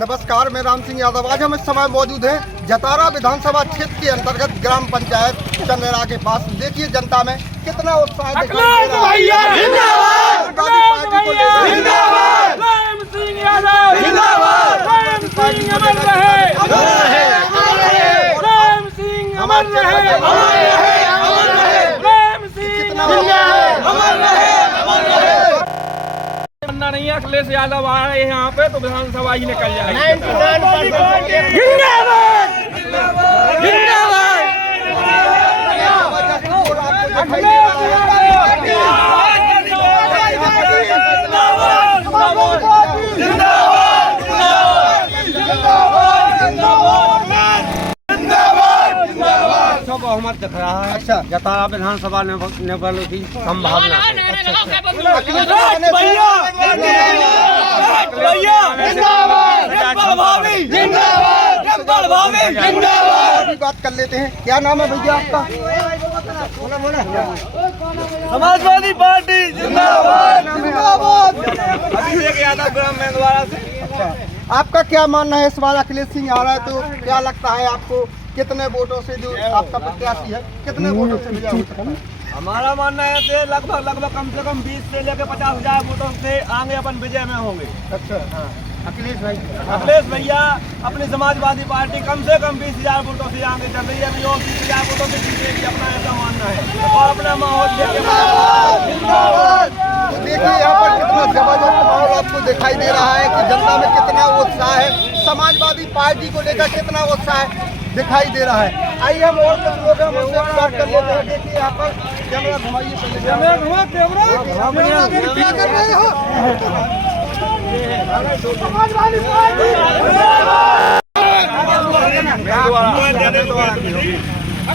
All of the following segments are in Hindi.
नमस्कार, मैं राम सिंह यादव। आज हम इस समय मौजूद हैं जतारा विधानसभा क्षेत्र के अंतर्गत ग्राम पंचायत चंदेरा के पास। देखिए जनता में कितना उत्साह दिखाई दे रहा नहीं है। अखिलेश यादव आ रहे हैं यहाँ पे तो विधानसभा ही निकल जाएगी। बहुमत दिख रहा है। अच्छा, जतारा विधानसभा निकलने की संभावना है। बात कर लेते हैं। क्या नाम है भैया आपका? समाजवादी पार्टी जिंदाबाद। अभिषेक यादव ग्राम मेंदवाड़ा से। अच्छा, आपका क्या मानना है? इस बार अखिलेश सिंह आ रहा है तो क्या लगता है आपको कितने वोटों से जो आपका प्रत्याशी है कितने वोटों से विजय हो सकता है? हमारा मानना है कि लगभग कम से कम 20 से लेकर 50,000 वोटों से आगे अपन विजय में होंगे। अच्छा, हाँ। अखिलेश भैया अपनी समाजवादी पार्टी कम से कम 20,000 वोटों से आगे चल रही है। 20,000 वोटों से जीतेगी, अपना ऐसा मानना है और अपना माहौल देखिए यहाँ पर कितना जबरदस्त माहौल आपको दिखाई दे रहा है कि जनता में कितना उत्साह है, समाजवादी पार्टी को लेकर कितना उत्साह दिखाई दे रहा है। आइए हम और कुछ लोग हैं, उनसे बात कर लेते हैं। देखिए यहाँ पर कैमरा घुमाइए, क्या कर रहे हो?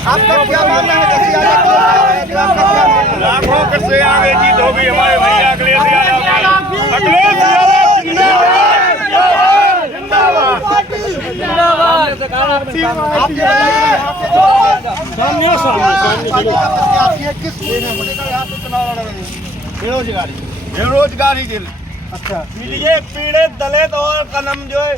आपका क्या मानना है? लाखों से आगे जीत होगी हमारे भैया अखिलेश यादव। अखिलेश बेरोजगारी दिल। अच्छा, पीड़ित दलित और कलम जो है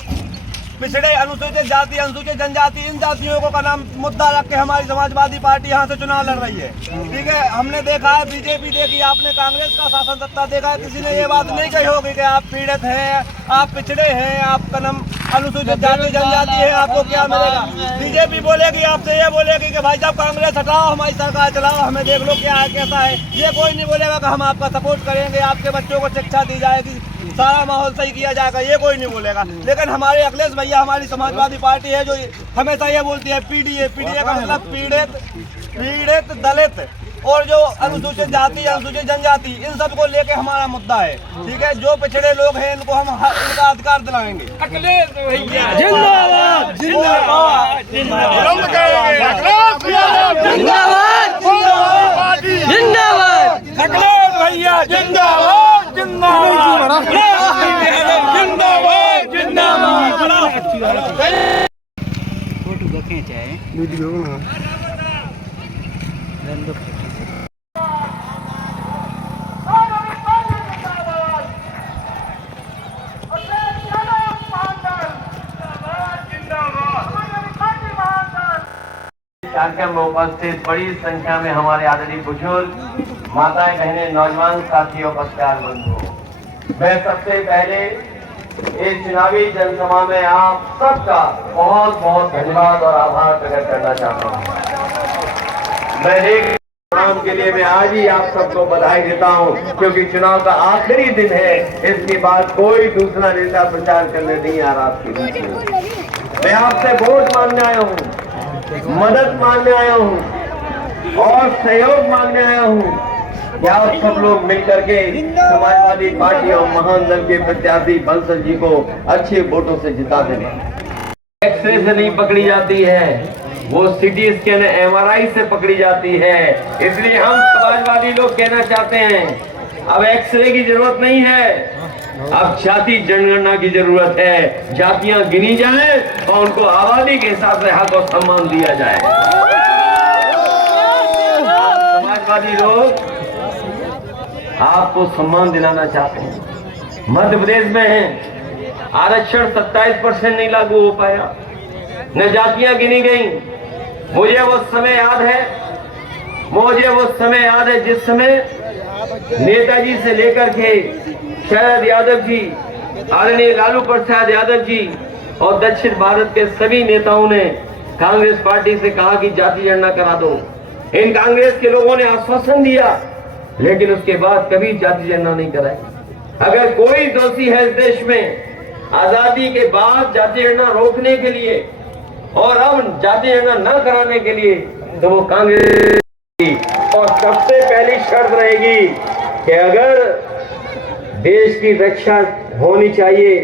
पिछड़े अनुसूचित जाति अनुसूचित जनजाति इन जातियों को का नाम मुद्दा रख के हमारी समाजवादी पार्टी यहाँ से चुनाव लड़ रही है। ठीक है, हमने देखा है बीजेपी देखी, आपने कांग्रेस का शासन सत्ता देखा है, किसी ने ये बात नहीं कही होगी कि आप पीड़ित हैं, आप पिछड़े हैं, आप का नाम अनुसूचित जाति जनजाति है, आपको क्या मिलेगा। बीजेपी बोलेगी आपसे, ये बोलेगी कि भाई साहब कांग्रेस हटाओ, हमारी सरकार चलाओ, हमें देख लो क्या है कैसा है। ये कोई नहीं बोलेगा कि हम आपका सपोर्ट करेंगे, आपके बच्चों को शिक्षा दी जाएगी, सारा माहौल सही किया जाएगा, ये कोई नहीं बोलेगा। लेकिन हमारे अखिलेश भैया हमारी समाजवादी पार्टी है जो हमेशा ये बोलती है पीडीए का मतलब पीड़ित दलित और जो अनुसूचित जाति अनुसूचित जनजाति इन सब को लेके हमारा मुद्दा है। ठीक है, जो पिछड़े लोग हैं इनको हम इनका अधिकार दिलाएंगे। अखिलेश भैया जिंदाबाद जिंदाबाद जिंदाबाद, अखिलेश भैया जिंदाबाद जिंदाबाद जिंदाबाद जिंदाबाद। फोटो को खींचाए वीडियो कार्यक्रम में उपस्थित बड़ी संख्या में हमारे आदरणीय बुजुर्ग माताएं बहनें नौजवान साथियों पत्रकार बंधुओं, मैं सबसे पहले इस चुनावी जनसभा में आप सबका बहुत बहुत धन्यवाद और आभार प्रकट करना चाहता हूं। मैं एक काम के लिए मैं आज ही आप सबको बधाई देता हूं, क्योंकि चुनाव का आखिरी दिन है। इसके बाद कोई दूसरा नेता प्रचार करने नहीं आ रहा आपके बीच में। मैं आपसे वोट मांगने आया हूं, मदद मांगने आया हूं और सहयोग मांगने आया हूं। क्या आप सब लोग मिलकर के समाजवादी पार्टी और महान दल के प्रत्याशी बंसल जी को अच्छे वोटों से जिता देना। एक्सरे से नहीं पकड़ी जाती है, वो सिटी स्कैन MRI से पकड़ी जाती है। इसलिए हम समाजवादी लोग कहना चाहते हैं अब एक्सरे की जरूरत नहीं है, अब जाति जनगणना की जरूरत है। जातियां गिनी जाएं और उनको आबादी के हिसाब से हक और सम्मान दिया जाए। समाजवादी लोग आपको सम्मान दिलाना चाहते हैं। मध्य प्रदेश में आरक्षण 27% नहीं लागू हो पाया, न जातियां गिनी गई। मुझे वो समय याद है जिस समय नेताजी से लेकर के शरद यादव जी, आदरणीय लालू प्रसाद यादव जी और दक्षिण भारत के सभी नेताओं ने कांग्रेस पार्टी से कहा कि जाति जनगणना करा दो। इन कांग्रेस के लोगों ने आश्वासन दिया, लेकिन उसके बाद कभी जाति जनगणना नहीं कराई। अगर कोई दोषी है इस देश में आजादी के बाद जाति जनगणना रोकने के लिए और अब जाति जनगणना न कराने के लिए, तो वो कांग्रेस। और सबसे पहली शर्त रहेगी कि अगर देश की रक्षा होनी चाहिए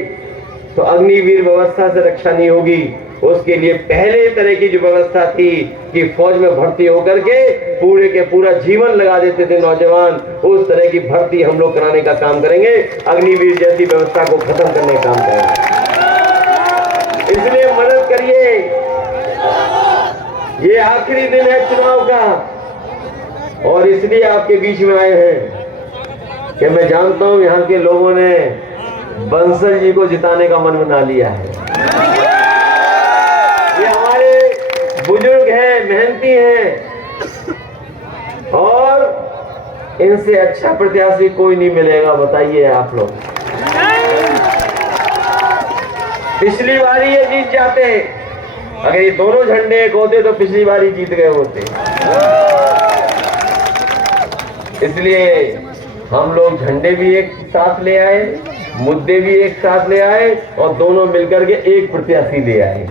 तो अग्निवीर व्यवस्था से रक्षा नहीं होगी। उसके लिए पहले तरह की जो व्यवस्था थी कि फौज में भर्ती होकर के पूरे के पूरा जीवन लगा देते थे नौजवान, उस तरह की भर्ती हम लोग कराने का काम करेंगे। अग्निवीर जैसी व्यवस्था को खत्म करने का काम करेंगे। इसलिए मदद करिए, ये आखिरी दिन है चुनाव का और इसलिए आपके बीच में आए हैं कि मैं जानता हूं यहाँ के लोगों ने बंसल जी को जिताने का मन बना लिया है। ये हमारे बुजुर्ग हैं, मेहनती हैं और इनसे अच्छा प्रत्याशी कोई नहीं मिलेगा। बताइए आप लोग, पिछली बारी ये जीत जाते, अगर ये दोनों झंडे एक होते तो पिछली बारी जीत गए होते। इसलिए हम लोग झंडे भी एक साथ ले आए, मुद्दे भी एक साथ ले आए और दोनों मिलकर के एक प्रत्याशी ले आए।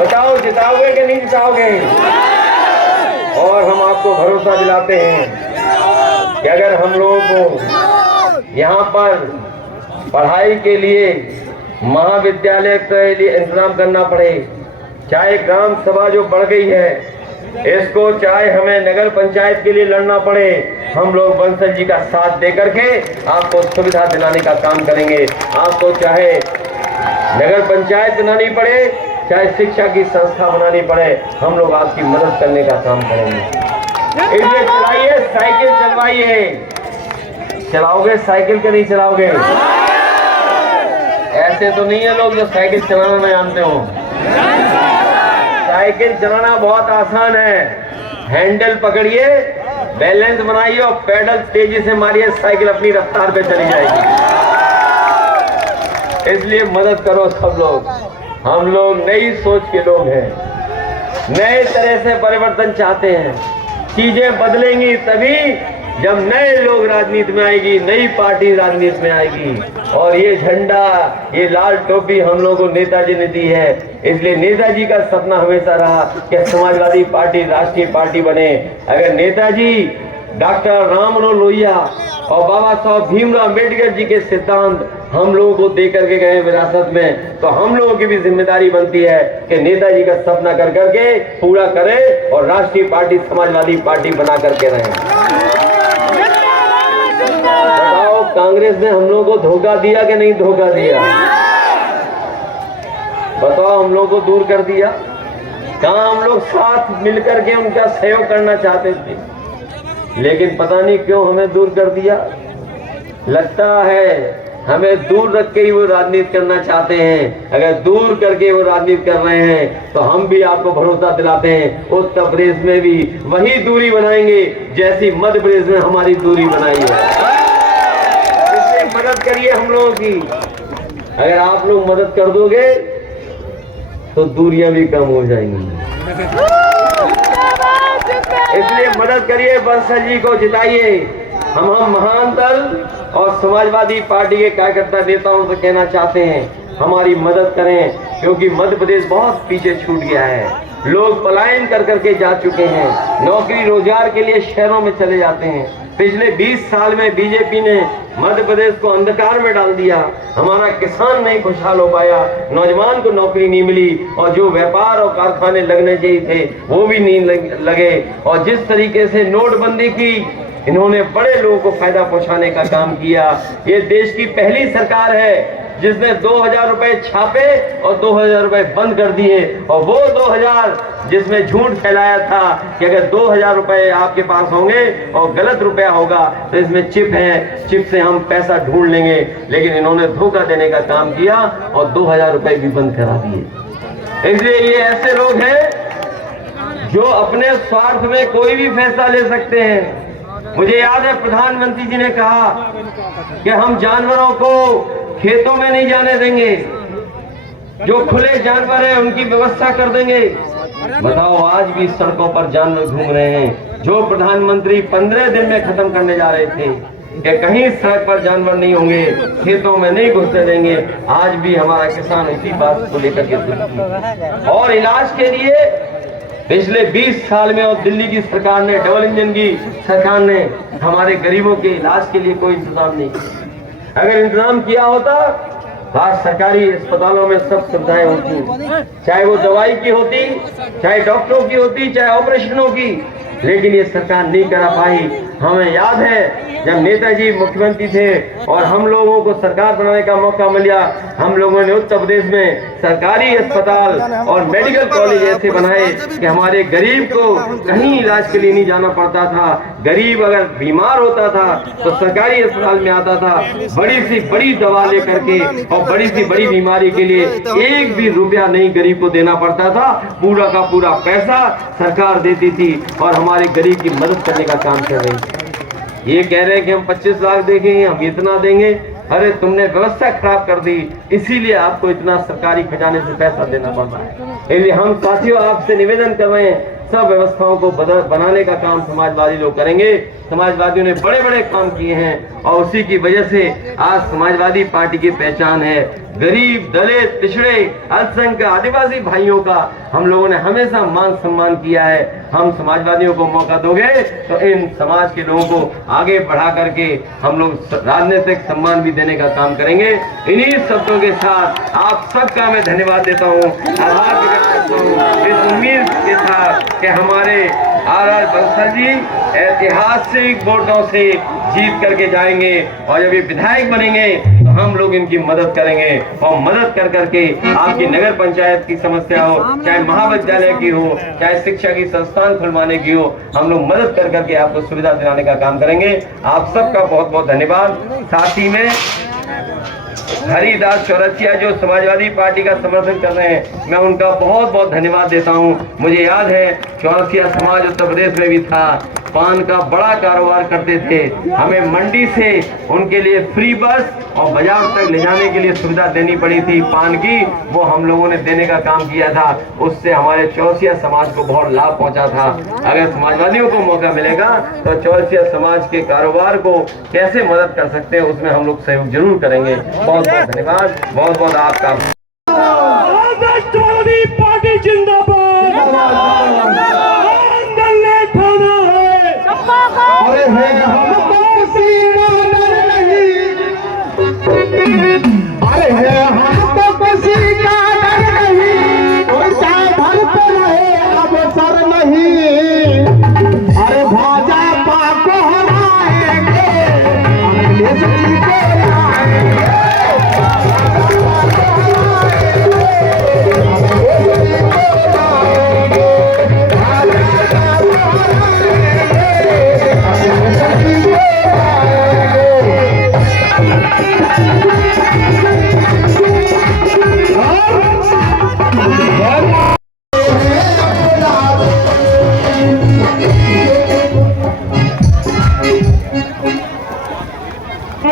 बताओ जिताओगे कि नहीं जिताओगे? और हम आपको भरोसा दिलाते हैं कि अगर हम लोगों को यहाँ पर पढ़ाई के लिए महाविद्यालय के लिए इंतजाम करना पड़े, चाहे ग्राम सभा जो बढ़ गई है इसको, चाहे हमें नगर पंचायत के लिए लड़ना पड़े, हम लोग बंसल जी का साथ देकर के आपको सुविधा दिलाने का काम करेंगे। आपको चाहे नगर पंचायत बनानी पड़े, चाहे शिक्षा की संस्था बनानी पड़े, हम लोग आपकी मदद करने का काम करेंगे। इसलिए चलाइए, साइकिल चलवाइए। चलाओगे साइकिल के नहीं चलाओगे? ऐसे तो नहीं है लोग जो साइकिल चलाना नहीं जानते हो। साइकिल चलाना बहुत आसान है, हैंडल पकड़िए, बैलेंस बनाइए और पेडल तेजी से मारिए, साइकिल अपनी रफ्तार पे चली जाएगी। इसलिए मदद करो सब लोग। हम लोग नई सोच के लोग हैं, नए तरह से परिवर्तन चाहते हैं। चीजें बदलेंगी तभी जब नए लोग राजनीति में आएगी, नई पार्टी राजनीति में आएगी। और ये झंडा, ये लाल टोपी हम लोगों को नेताजी ने दी है। इसलिए नेताजी का सपना हमेशा रहा कि समाजवादी पार्टी राष्ट्रीय पार्टी बने। अगर नेताजी डॉक्टर राम मनोहर लोहिया और बाबा साहब भीमराव अम्बेडकर जी के सिद्धांत हम लोगों को दे करके गए विरासत में, तो हम लोगों की भी जिम्मेदारी बनती है कि नेताजी का सपना कर करके पूरा करें और राष्ट्रीय पार्टी समाजवादी पार्टी बना करके रहें। बताओ कांग्रेस ने हम लोगों को धोखा दिया कि नहीं धोखा दिया? बताओ हम लोगों को दूर कर दिया? कहाँ हम लोग साथ मिलकर के उनका सहयोग करना चाहते थे, लेकिन पता नहीं क्यों हमें दूर कर दिया। लगता है हमें दूर रख के ही वो राजनीति करना चाहते हैं। अगर दूर करके वो राजनीति कर रहे हैं तो हम भी आपको भरोसा दिलाते हैं उत्तर प्रदेश में भी वही दूरी बनाएंगे जैसी मध्य प्रदेश में हमारी दूरी बनाई है। इसलिए मदद करिए हम लोगों की। अगर आप लोग मदद कर दोगे तो दूरियां भी कम हो जाएंगी। इसलिए मदद करिए, बंसल जी को जिताइए। हम महान दल और समाजवादी पार्टी के कार्यकर्ता नेताओं से कहना चाहते हैं हमारी मदद करें, क्योंकि मध्य प्रदेश बहुत पीछे छूट गया है। लोग पलायन कर करके जा चुके हैं, नौकरी रोजगार के लिए शहरों में चले जाते हैं। पिछले 20 साल में बीजेपी ने मध्य प्रदेश को अंधकार में डाल दिया। हमारा किसान नहीं खुशहाल हो पाया, नौजवान को नौकरी नहीं मिली और जो व्यापार और कारखाने लगने चाहिए थे वो भी नहीं लगे। और जिस तरीके से नोटबंदी की इन्होंने बड़े लोगों को फायदा पहुंचाने का काम किया। ये देश की पहली सरकार है जिसने 2000 रुपए छापे और 2000 रुपए बंद कर दिए, और वो 2000 जिसमें झूठ फैलाया था कि अगर 2000 रुपए आपके पास होंगे और गलत रुपया होगा तो इसमें चिप है, चिप से हम पैसा ढूंढ लेंगे, लेकिन इन्होंने धोखा देने का काम किया और 2000 रुपए भी बंद करा दिए। इसलिए ये ऐसे लोग हैं जो अपने स्वार्थ में कोई भी फैसला ले सकते हैं। मुझे याद है प्रधानमंत्री जी ने कहा कि हम जानवरों को खेतों में नहीं जाने देंगे, जो खुले जानवर हैं उनकी व्यवस्था कर देंगे। बताओ, आज भी सड़कों पर जानवर घूम रहे हैं जो प्रधानमंत्री 15 दिन में खत्म करने जा रहे थे कि कहीं सड़क पर जानवर नहीं होंगे, खेतों में नहीं घुसने देंगे। आज भी हमारा किसान इसी बात को लेकर के दुखी है। और इलाज के लिए पिछले 20 साल में और दिल्ली की सरकार ने, डबल इंजन की सरकार ने हमारे गरीबों के इलाज के लिए कोई इंतजाम नहीं किया। अगर इंतजाम किया होता तो आज सरकारी अस्पतालों में सब सुविधाएं होती, चाहे वो दवाई की होती, चाहे डॉक्टरों की होती, चाहे ऑपरेशनों की, लेकिन ये सरकार नहीं करा पाई। हमें याद है जब नेताजी मुख्यमंत्री थे और हम लोगों को सरकार बनाने का मौका मिला, हम लोगों ने उत्तर प्रदेश में सरकारी अस्पताल और मेडिकल कॉलेज ऐसे बनाए कि हमारे गरीब को कहीं इलाज के लिए नहीं जाना पड़ता था। गरीब अगर बीमार होता था तो सरकारी अस्पताल में आता था, बड़ी सी बड़ी दवा लेकर के, और बड़ी सी बड़ी बीमारी के लिए एक भी रुपया नहीं गरीब को देना पड़ता था। पूरा का पूरा पैसा सरकार देती थी और हमारे गरीब की मदद करने का काम कर रही थी। ये कह रहे हैं कि हम 25 लाख देंगे, हम इतना देंगे। अरे तुमने व्यवस्था खराब कर दी, इसीलिए आपको इतना सरकारी खजाने से पैसा देना पड़ रहा है। इसलिए हम साथियों आपसे निवेदन कर रहे हैं, सब व्यवस्थाओं को बनाने का काम समाजवादी लोग करेंगे। समाजवादियों ने बड़े बड़े काम किए हैं और उसी की वजह से आज समाजवादी पार्टी की पहचान है। गरीब, दलित, पिछड़े, अल्पसंख्यक, आदिवासी भाइयों का हम लोगों ने हमेशा मान सम्मान किया है। हम समाजवादियों को मौका दोगे तो इन समाज के लोगों को आगे बढ़ा करके हम लोग राजनीतिक सम्मान भी देने का काम करेंगे। इन्हीं शब्दों के साथ आप सबका मैं धन्यवाद देता हूँ, आभार व्यक्त करता हूँ, इस उम्मीद के साथ कि हमारे आर बंसल जी ऐतिहासिक वोटों से जीत करके जाएंगे और जब ये विधायक बनेंगे तो हम लोग इनकी मदद करेंगे और मदद कर करके आपकी नगर पंचायत की समस्या हो, चाहे महाविद्यालय की हो, चाहे शिक्षा की संस्थान खुलवाने की हो, हम लोग मदद कर करके आपको सुविधा दिलाने का काम करेंगे। आप सबका बहुत बहुत धन्यवाद। साथ ही में हरिदास चौरसिया जो समाजवादी पार्टी का समर्थन कर रहे हैं, मैं उनका बहुत बहुत धन्यवाद देता हूं। मुझे याद है चौरसिया समाज उत्तर प्रदेश में भी था, पान का बड़ा कारोबार करते थे। हमें मंडी से उनके लिए फ्री बस और बाजार तक ले जाने के लिए सुविधा देनी पड़ी थी पान की, वो हम लोगों ने देने का काम किया था। उससे हमारे चौरसिया समाज को बहुत लाभ पहुंचा था। अगर समाजवादियों को मौका मिलेगा तो चौरसिया समाज के कारोबार को कैसे मदद कर सकते हैं उसमें हम लोग सहयोग जरूर करेंगे। बहुत बहुत धन्यवाद, बहुत बहुत आपका। पार्टी जिंदाबाद। अरे है हमको सीना नहीं, अरे है हमको सीना नहीं, कोई साधन पे रहे अब सर नहीं। अरे भाजपा को हराएंगे, अखिलेश जी को लाएंगे।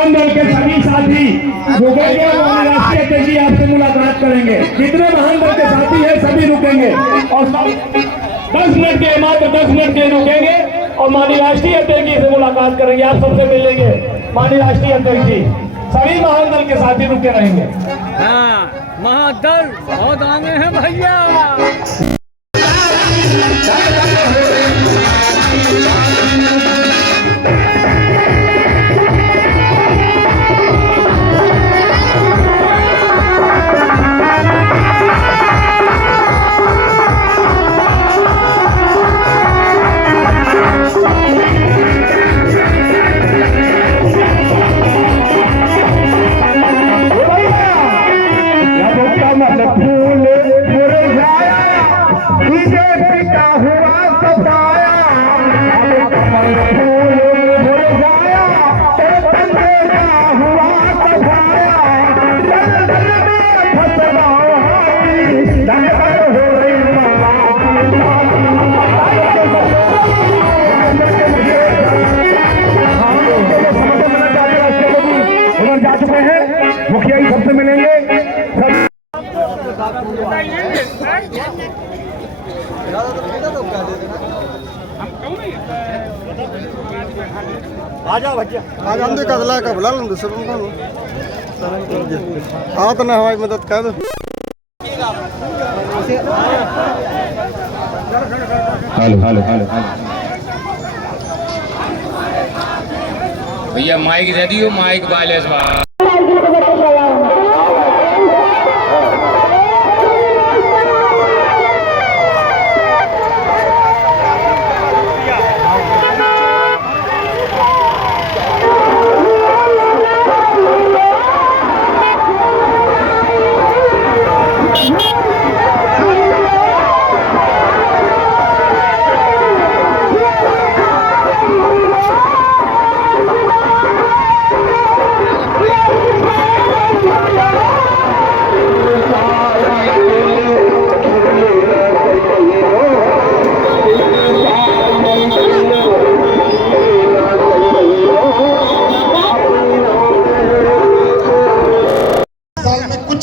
दल के सभी साथी रुकेंगे और राष्ट्रीय अध्यक्ष जी आपसे मुलाकात करेंगे। जितने महान दल के साथी हैं सभी रुकेंगे और 10 मिनट के मात्र 10 मिनट के रुकेंगे और माननीय राष्ट्रीय अध्यक्ष जी से मुलाकात करेंगे। आप सबसे मिलेंगे माननीय राष्ट्रीय अध्यक्ष जी, सभी महान दल के साथी रुके रहेंगे। हाँ, महादल बहुत आगे हैं भैया। आज हम भी कदला का बुला लें दूसरे को हाँ तो ना हमारी मदद कर दो। हेलो हेलो हेलो भैया माइक दे दियो, माइक वायरलेस बा।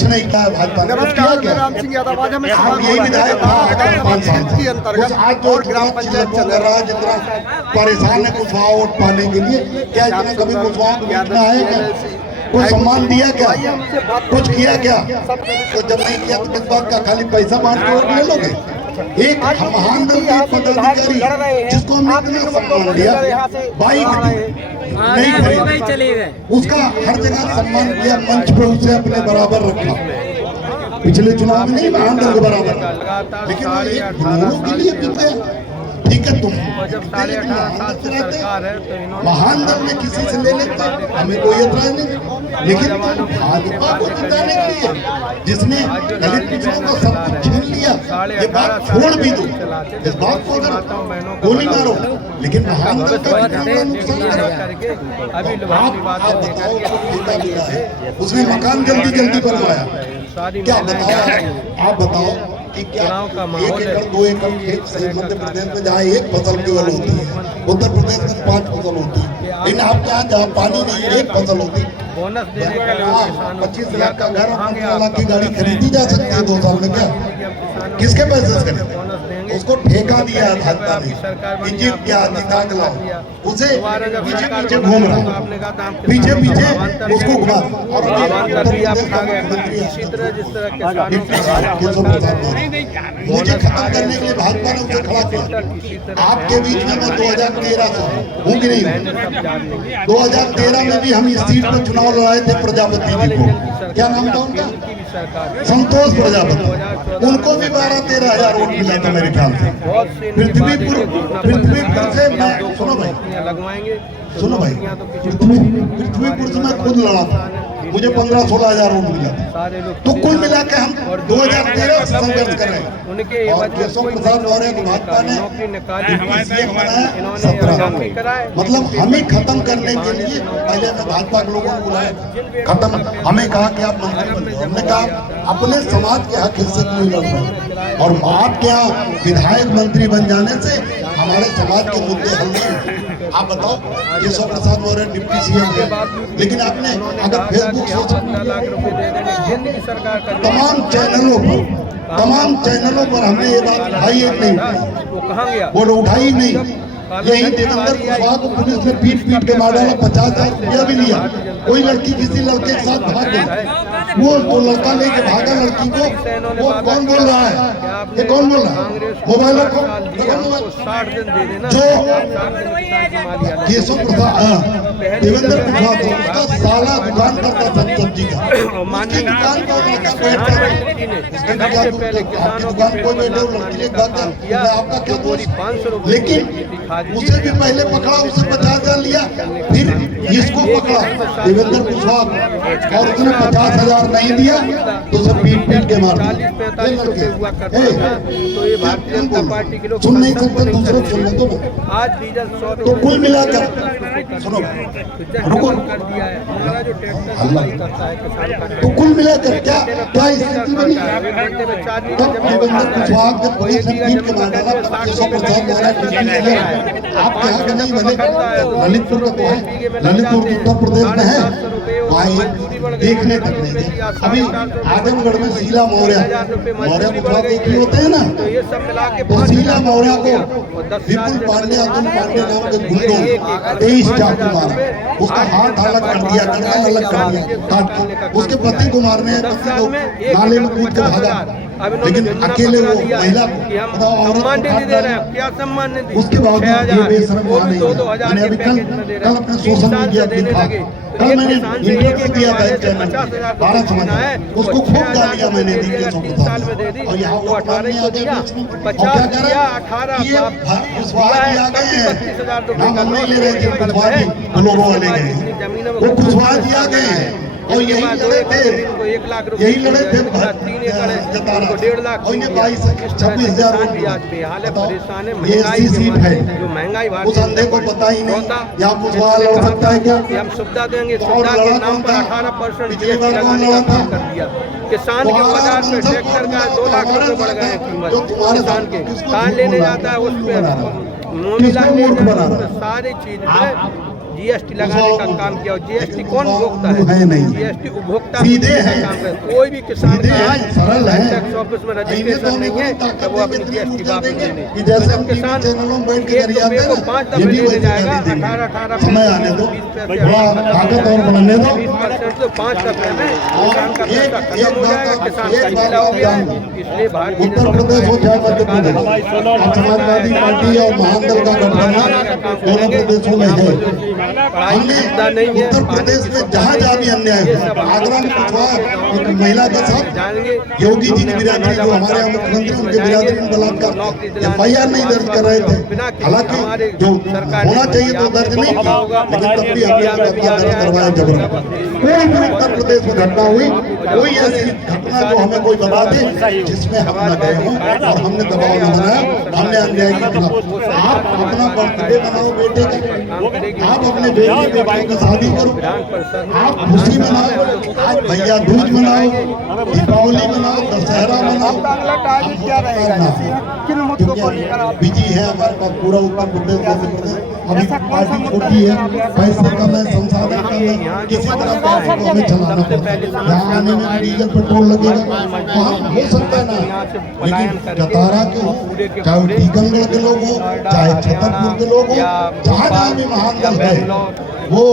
नहीं किया भाजपा ने नमस्कार, मैं राम सिंह यादव। आज हमें यही विधायक के अंतर्गत आज जो ग्राम पंचायत चल रहा है, जितना परेशान है कुशवाहा वोट पाने के लिए, क्या इसने कभी कुशवाहा को जीतना है क्या? कोई सम्मान दिया क्या? कुछ किया क्या? तो जब नहीं किया तो किस बात का खाली पैसा बांट के वोट ले लोगे? एक महान पदाधिकारी जिसको हमने इतना सम्मान दिया, बाइक नहीं खरीदा, उसका हर जगह सम्मान किया, मंच पे उसे अपने बराबर रखा। पिछले चुनाव में नहीं महान दल के बराबर, लेकिन वो एक घुंघरू के लिए पीते हैं। ठीक है, तुम महान दल में किसी से ले लेते, हमें कोई एतराज नहीं, लेकिन भाजपा को जिताने के लिए जिसने दलित पिछड़ों को सब कुछ छीन लिया, ये बात छोड़ भी दो। इस बात को अगर गोली मारो, लेकिन महान दल का नुकसान आप बताओ, उसने मकान जल्दी जल्दी बनवाया, क्या बताया? आप बताओ कि क्या 1 एकड़ 2 एकड़ खेत से मध्य प्रदेश में जहाँ एक फसल केवल होती है, उत्तर प्रदेश में 5 फसल होती है, लेकिन आपके यहाँ जहाँ पानी नहीं एक फसल होती, 25 लाख का घर 15 लाख की गाड़ी खरीदी जा सकती है 2 साल में। क्या किसके पैसे से खरीदे? उसको ठेका दिया है भाजपा ने, जीत क्या जिता के लाओ, उसे पीछे पीछे घूम रहा, पीछे पीछे उसको घुमा। और मुझे खत्म करने के लिए भाजपा ने उसे खड़ा किया। आपके बीच में मैं 2013 से हूँ कि नहीं? 2013 में भी हम इस सीट पर चुनाव लड़ाए थे प्रजापति जी को, क्या नाम था उनका? संतोष प्रजापति। उनको भी 12-13 हजार वोट मिला था मेरे ख्याल से। पृथ्वीपुर से मैं सुनो भाई, पृथ्वीपुर से मैं खुद लड़ा था, मुझे 15-16 हजार वोट मिला था। तो कुल मिला के हम 2013 से संघर्ष कर रहे हैं, और केशव प्रसाद मौर्य की भाजपा ने बनाया 17। मतलब हमें खत्म करने के लिए पहले मैं भाजपा के लोगों को बुलाया, खत्म, हमें कहा कि आप मंत्री बन जाओ। हमने कहा अपने समाज के हक हिस्से के लिए लड़ रहे हैं, और आपके यहाँ विधायक मंत्री बन जाने से हमारे समाज के मुद्दे हल नहीं। आप बताओ, केशव प्रसाद मौर्य डिप्टी सीएम है, लेकिन आपने अगर फेसबुक तमाम चैनलों पर हमने ये बात उठाई है नहीं, वो उठाई नहीं। यही देवेंद्र कुशवाहा को पुलिस ने पीट के मार डाला, 50,000 रुपया भी लिया। कोई लड़की किसी लड़के के साथ भाग गई, वो तो लड़का लेके भागा लड़की को, वो कौन बोल रहा है? ये कौन बोल रहा है? मोबाइल रखो, जो केशव प्रसाद देवेंद्र कुशवाहा को उसका साला दुकान करता था सब्जी का, उसकी दुकान कोई बैठे लड़की ले भागा, आपका क्या दोष? लेकिन उसे भी पहले पकड़ा, उसे 50,000 लिया, फिर इसको पकड़ा देवेंद्र कुशवाहा, और उसने 50,000 नहीं दिया तो उसे पीट के मार दिया। सुन नहीं सकते, दूसरों सुनने दो। तो कुल मिलाकर सुनो, रुको, तो कुल मिलाकर क्या स्थिति बनी? नहीं। तब देवेंद्र कुशवाहा के पुलिस ने पीट के मार डाला 25% आपके यहाँ के नहीं बने, ललितपुर का तो है, ललितपुर उत्तर प्रदेश में है, वहाँ देखने तक नहीं गए। अभी आजमगढ़ में शीला मौर्य कुशवाहा एक ही होते हैं ना, तो शीला मौर्य को विपुल पांडे, अतुल पांडे नाम के गुंडों 23 चाकू मारा, उसका हाथ अलग कर दिया, गर्दन अलग कर दिया काट के, उसके पति को मारने हैं, पति को नाले में कूद के भागा, लेकिन अकेले वो महिला को औरत क्या सम्मान नहीं, उसके बाद ये बेशरम वहाँ नहीं है। मैंने अभी कल अपने सोशल मीडिया देखा, कल मैंने इंटरव्यू दिया था एक चैनल 12 समाचार, उसको खूब गालियां मैंने दी थी, और यहाँ वो 18 आ गए, और क्या कह रहा है ये कुशवाहा जी आ गए हैं, नाम हम नहीं ले रहे थे, कुशवाहा जी लोगों वाले गए, वो कुशवाहा जी आ गए हैं, और यही लड़े थे, यही लड़े थे जतारा, और इन्हें 22-26,000 वोट दिया। ये ऐसी सीट है, उस अंधे को पता ही नहीं यहाँ कुशवाहा लड़ सकता है क्या, हम सुविधा देंगे, सुविधा के नाम पर 18% जीएसटी लगाने का कर दिया, किसान के बाजार पे ट्रैक्टर का 2 लाख रुपए बढ़ गए कीमत, किसान के धान लेने जाता है उस पर सारी चीज में जीएसटी लगाने का काम किया, और जीएसटी कौन भोगता है? जीएसटी उपभोक्ता सीधे है, कोई भी किसान का आज टैक्स ऑफिस में रजिस्ट्रेशन नहीं है तो वो अपनी जीएसटी वापस ले ले। मतलब किसान 1 रुपये को 5 दफे लेने जाएगा, 18-18 20% तो 5 दफे में किसान का पैसा खत्म हो जाएगा, किसान का ढीला हो गया है। इसलिए भारतीय समाजवादी पार्टी और महादल का गठबंधन दोनों प्रदेशों में है। हमने उत्तर प्रदेश में जहाँ जहाँ भी अन्याय हुआ, आगरा में कुशवाहा एक महिला के साथ योगी जी की बिरादरी, जो हमारे यहाँ मुख्यमंत्री उनके बिरादरी में बलात्कार FIR नहीं दर्ज कर रहे थे, हालांकि जो होना चाहिए तो दर्ज नहीं किया, लेकिन तब भी हमने दर्ज करवाया जबरन। कोई भी उत्तर प्रदेश में घटना हुई, कोई ऐसी घटना जो हमें कोई बता दे जिसमें हम न गए हों और हमने दबाव न बनाया, हमने अन्याय के खिलाफ। आप अपना बर्थडे बनाओ बेटे का, आप अपने बेटी बेटियों की शादी करो, आप खुशी मनाओ, आप भैया दूज मनाओ, दीपावली मनाओ, दशहरा मनाओ, बिजी है हमारे पास पूरा उत्तर प्रदेश, मध्य प्रदेश, अभी पार्टी छोटी है, पैसे कम है, संसाधन कम है, किसी तरह पार्टी को हमें चलाना पड़ता है। यहाँ आने में भी डीजल पेट्रोल लगेगा, वहाँ हो सकता है ना, लेकिन जतारा के हो, चाहे टीकमगढ़ के लोग हो, चाहे छतरपुर के लोग हो, जहाँ जहाँ भी महान दल है, वो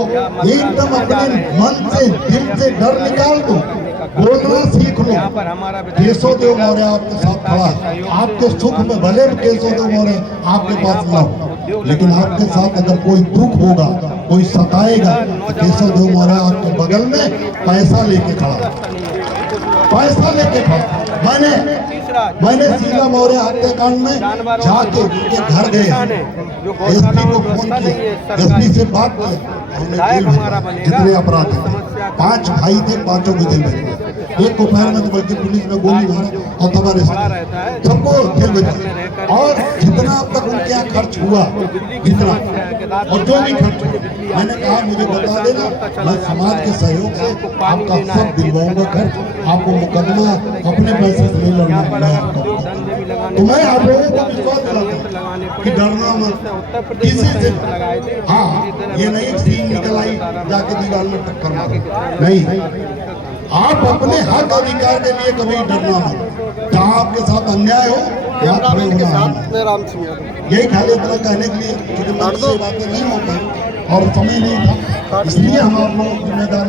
एकदम अपने मन से दिल से डर निकाल दो, बोलना सीख लो। केशव देव मौर्य आपके साथ खड़ा है, आपके सुख में भले केशव देव मौर्य आपके पास ना हो, लेकिन आपके साथ अगर कोई दुख होगा, कोई सताएगा, तो केशव देव मौर्य आपके बगल में पैसा लेके खड़ा, पैसा लेके खड़ा। मैंने शीला मौर्य हत्याकांड में जाके उनके घर गए, एसपी को फोन किया, एसपी से बात की, कितने अपराध थे, 5 भाई थे, 5 को जेल में, एक को पैर में तो बल्कि पुलिस में गोली मारा और तब अरेस्ट, सबको जेल में। और जितना अब तक उनके यहाँ खर्च हुआ, जितना और जो भी खर्च हुआ, मैंने कहा मुझे बता देना, मैं समाज के सहयोग से आपका सब दिलवाऊंगा खर्च, आपको मुकदमा अपने पैसे से नहीं लड़ना है। तो मैं आप लोगों को विश्वास दिलाता कि डरना मत किसी से। हाँ, ये नहीं सीन निकल आई जाके दीवार में टक्कर मारो, नहीं, आप अपने हक अधिकार के लिए कभी डरना मत। जहाँ आपके साथ अन्याय हो यहाँ खड़े होना है। यही खाली इतना कहने के लिए, क्योंकि बातें नहीं हो पाई और समय नहीं था, इसलिए हम आप लोग जिम्मेदार